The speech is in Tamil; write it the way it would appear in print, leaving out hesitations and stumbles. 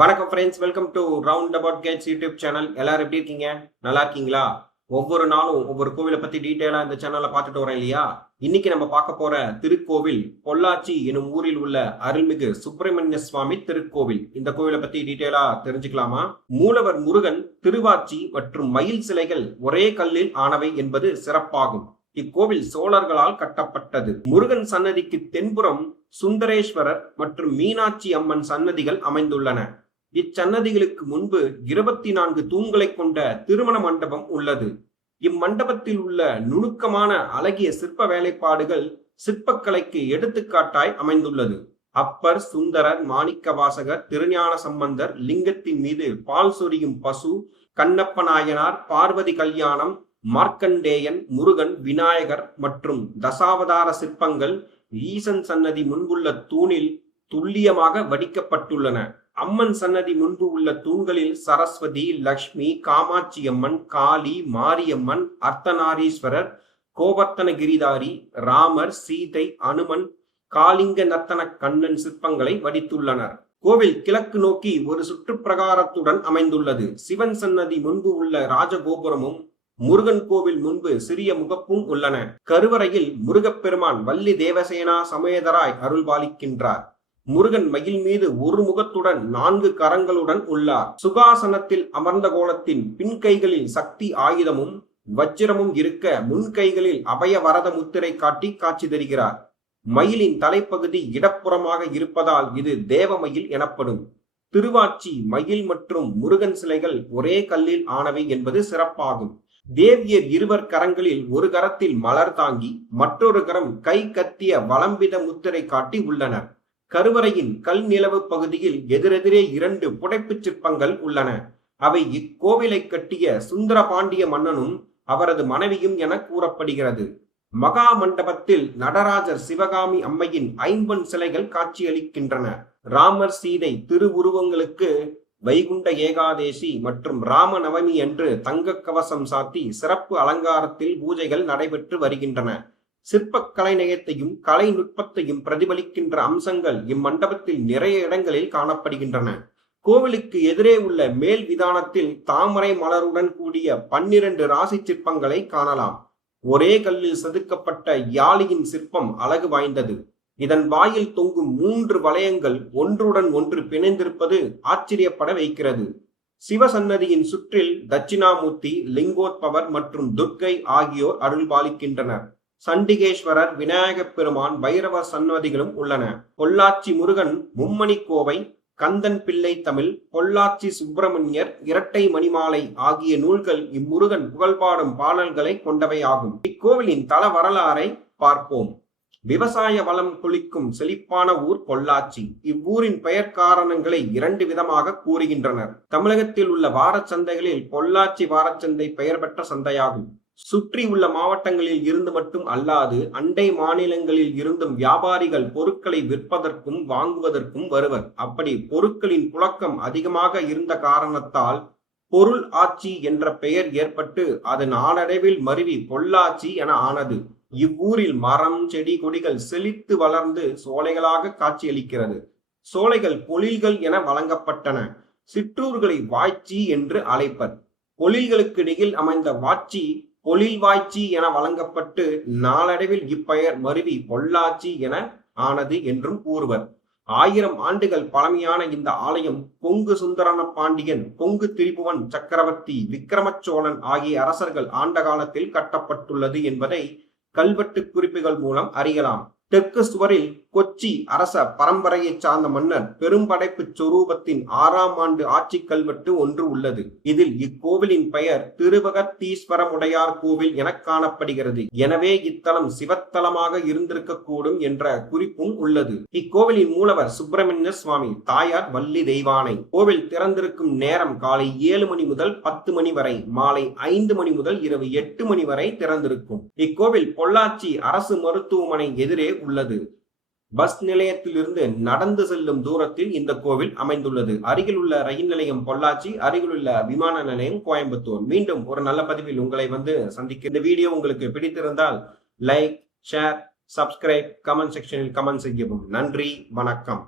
வணக்கம் friends, welcome to round about Gates YouTube channel. எல்லாரும் எப்படி இருக்கீங்க? நல்லா இருக்கீங்களா? ஒவ்வொரு நாளும் ஒவ்வொரு கோவிலை பத்தி டீட்டெயிலா இந்த சேனல்ல பார்த்துட்டு வரேன் இல்லையா? இன்னைக்கு நம்ம பார்க்க போற திருக்கோவில் பொள்ளாச்சி எனும் ஊரில் உள்ள அருள்மிகு சுப்பிரமணிய சுவாமி திருக்கோவில். இந்த கோவிலை பத்தி டீட்டெயிலா தெரிஞ்சுக்கலாமா? மூலவர் முருகன், திருவாச்சி மற்றும் மயில் சிலைகள் ஒரே கல்லில் ஆனவை என்பது சிறப்பாகும். இக்கோவில் சோழர்களால் கட்டப்பட்டது. முருகன் சன்னதிக்கு தென்புறம் சுந்தரேஸ்வரர் மற்றும் மீனாட்சி அம்மன் சன்னதிகள் அமைந்துள்ளன. இச்சன்னதிகளுக்கு முன்பு 24 தூண்களை கொண்ட திருமண மண்டபம் உள்ளது. இம்மண்டபத்தில் உள்ள நுணுக்கமான அழகிய சிற்ப வேலைப்பாடுகள் சிற்பக்கலைக்கு எடுத்துக்காட்டாய் அமைந்துள்ளது. அப்பர், சுந்தரர், மாணிக்கவாசகர், திருஞான சம்பந்தர், லிங்கத்தின் மீது பால் சொரியும் பசு, கண்ணப்ப நாயனார், பார்வதி கல்யாணம், மார்க்கண்டேயன், முருகன், விநாயகர் மற்றும் தசாவதார சிற்பங்கள் ஈசன் சன்னதி முன்புள்ள தூணில் துல்லியமாக வடிக்கப்பட்டுள்ளன. அம்மன் சன்னதி முன்பு உள்ள தூண்களில் சரஸ்வதி, லக்ஷ்மி, காமாட்சி அம்மன், காளி, மாரியம்மன், அர்த்தநாரீஸ்வரர், கோவர்த்தன கிரிதாரி, ராமர், சீதை, அனுமன், காளிங்க நர்த்தன கண்ணன் சிற்பங்களை வடித்துள்ளனர். கோவில் கிழக்கு நோக்கி ஒரு சுற்றுப்பிரகாரத்துடன் அமைந்துள்ளது. சிவன் சன்னதி முன்பு உள்ள ராஜகோபுரமும் முருகன் கோவில் முன்பு சிறிய முகப்பும் உள்ளன. கருவறையில் முருகப்பெருமான் வள்ளி தேவசேனா சமேதராய் அருள்பாலிக்கின்றார். முருகன் மயில் மீது ஒரு முகத்துடன் 4 கரங்களுடன் உள்ளார். சுகாசனத்தில் அமர்ந்த கோலத்தின் பின் கைகளில் சக்தி ஆயுதமும் வஜ்ரமும் இருக்க, முன்கைகளில் அபய வரத முத்திரை காட்டி காட்சி தருகிறார். மயிலின் தலைப்பகுதி இடப்புறமாக இருப்பதால் இது தேவமயில் எனப்படும். திருவாச்சி, மயில் மற்றும் முருகன் சிலைகள் ஒரே கல்லில் ஆனவை என்பது சிறப்பாகும். தேவியர் இருவர் கரங்களில் ஒரு கரத்தில் மலர் தாங்கி மற்றொரு கரம் கை கத்திய வலம்பித முத்திரை காட்டி உள்ளனர். கருவறையின் கல் நிலவு பகுதியில் எதிரெதிரே 2 புடைப்புச் சிற்பங்கள் உள்ளன. அவை இக்கோவிலை கட்டிய சுந்தர பாண்டிய மன்னனும் அவரது மனைவியும் என கூறப்படுகிறது. மகா மண்டபத்தில் நடராஜர், சிவகாமி அம்மையின் 5 சிலைகள் காட்சியளிக்கின்றன. ராமர், சீதை திருவுருவங்களுக்கு வைகுண்ட ஏகாதேசி மற்றும் ராமநவமி அன்று தங்க கவசம் சாத்தி சிறப்பு அலங்காரத்தில் பூஜைகள் நடைபெற்று வருகின்றன. சிற்ப கலைநயத்தையும் கலை நுட்பத்தையும் பிரதிபலிக்கின்ற அம்சங்கள் இம்மண்டபத்தில் நிறைய இடங்களில் காணப்படுகின்றன. கோவிலுக்கு எதிரே உள்ள மேல் விதானத்தில் தாமரை மலருடன் கூடிய 12 ராசி சிற்பங்களை காணலாம். ஒரே கல்லில் செதுக்கப்பட்ட யாழியின் சிற்பம் அழகு வாய்ந்தது. இதன் வாயில் தொங்கும் 3 வளையங்கள் ஒன்றுடன் ஒன்று பிணைந்திருப்பது ஆச்சரியப்பட வைக்கிறது. சிவசன்னதியின் சுற்றில் தட்சிணாமூர்த்தி, லிங்கோத்பவர் மற்றும் துர்க்கை ஆகியோர் அருள்பாலிக்கின்றனர். சண்டிகேஸ்வரர், விநாயகப் பெருமான், பைரவர் சன்னதிகளும் உள்ளன. பொள்ளாச்சி முருகன், மும்மணி கோவை, கந்தன் பிள்ளை தமிழ், பொள்ளாச்சி சுப்பிரமணியர், இரட்டை மணிமாலை ஆகிய நூல்கள் இம்முருகன் புகழ்பாடும் பாடல்களை கொண்டவையாகும். இக்கோவிலின் தல வரலாறை பார்ப்போம். விவசாய வளம் கொளிக்கும் செழிப்பான ஊர் பொள்ளாச்சி. இவ்வூரின் பெயர் காரணங்களை 2 விதமாக கூறுகின்றனர். தமிழகத்தில் உள்ள வாரச்சந்தைகளில் பொள்ளாச்சி வாரச்சந்தை பெயர் பெற்ற சந்தையாகும். சுற்றி உள்ள மாவட்டங்களில் இருந்து மட்டும் அல்லாது அண்டை மாநிலங்களில் இருந்தும் வியாபாரிகள் பொருட்களை விற்பதற்கும் வாங்குவதற்கும் வருவர். அப்படி பொருட்களின் புழக்கம் அதிகமாக இருந்த காரணத்தால் பொருள் ஆட்சி என்ற பெயர் ஏற்பட்டு அது நாளடைவில் மருவி பொள்ளாச்சி என ஆனது. இவ்வூரில் மரம், செடி, கொடிகள் செழித்து வளர்ந்து சோலைகளாக காட்சியளிக்கிறது. சோலைகள் பொழில்கள் என வழங்கப்பட்டன. சிற்றூர்களை வாய்ச்சி என்று அழைப்பர். பொழில்களுக்கு இடையில் அமைந்த வாட்சி பொழில்வாய்ச்சி என வழங்கப்பட்டு நாளடைவில் இப்பெயர் மருவி பொள்ளாச்சி என ஆனது என்றும் கூறுவர். 1000 ஆண்டுகள் பழமையான இந்த ஆலயம் கொங்கு சுந்தரன பாண்டியன், கொங்கு திரிபுவன் சக்கரவர்த்தி, விக்கிரமச்சோழன் ஆகிய அரசர்கள் ஆண்ட காலத்தில் கட்டப்பட்டுள்ளது என்பதை கல்வெட்டு குறிப்புகள் மூலம் அறியலாம். தெற்கு சுவரில் கொச்சி அரச பரம்பரையை சார்ந்த மன்னர் பெரும்படைப்பு சொரூபத்தின் 6ஆம் ஆண்டு ஆட்சி கல்வெட்டு ஒன்று உள்ளது. இதில் இக்கோவிலின் பெயர் திருவகத்தீஸ்வரமுடையார் கோவில் என காணப்படுகிறது. எனவே இத்தலம் சிவத்தலமாக இருந்திருக்கக்கூடும் என்ற குறிப்பும் உள்ளது. இக்கோவிலின் மூலவர் சுப்பிரமணிய சுவாமி, தாயார் வள்ளி தெய்வானை. கோவில் திறந்திருக்கும் நேரம் காலை 7 மணி முதல் 10 மணி வரை, மாலை 5 மணி முதல் இரவு 8 மணி வரை திறந்திருக்கும். இக்கோவில் பொள்ளாச்சி அரசு மருத்துவமனை எதிரே உள்ளது. பஸ் நிலையத்திலிருந்து நடந்து செல்லும் தூரத்தில் இந்த கோவில் அமைந்துள்ளது. அருகில் உள்ள ரயில் நிலையம் பொள்ளாச்சி, அருகிலுள்ள விமான நிலையம் கோயம்புத்தூர். மீண்டும் ஒரு நல்ல பதிவில் உங்களை சந்திக்க. இந்த வீடியோ உங்களுக்கு பிடித்திருந்தால் லைக், ஷேர், சப்ஸ்கிரைப், கமெண்ட் செக்ஷனில் கமெண்ட் செய்யவும். நன்றி, வணக்கம்.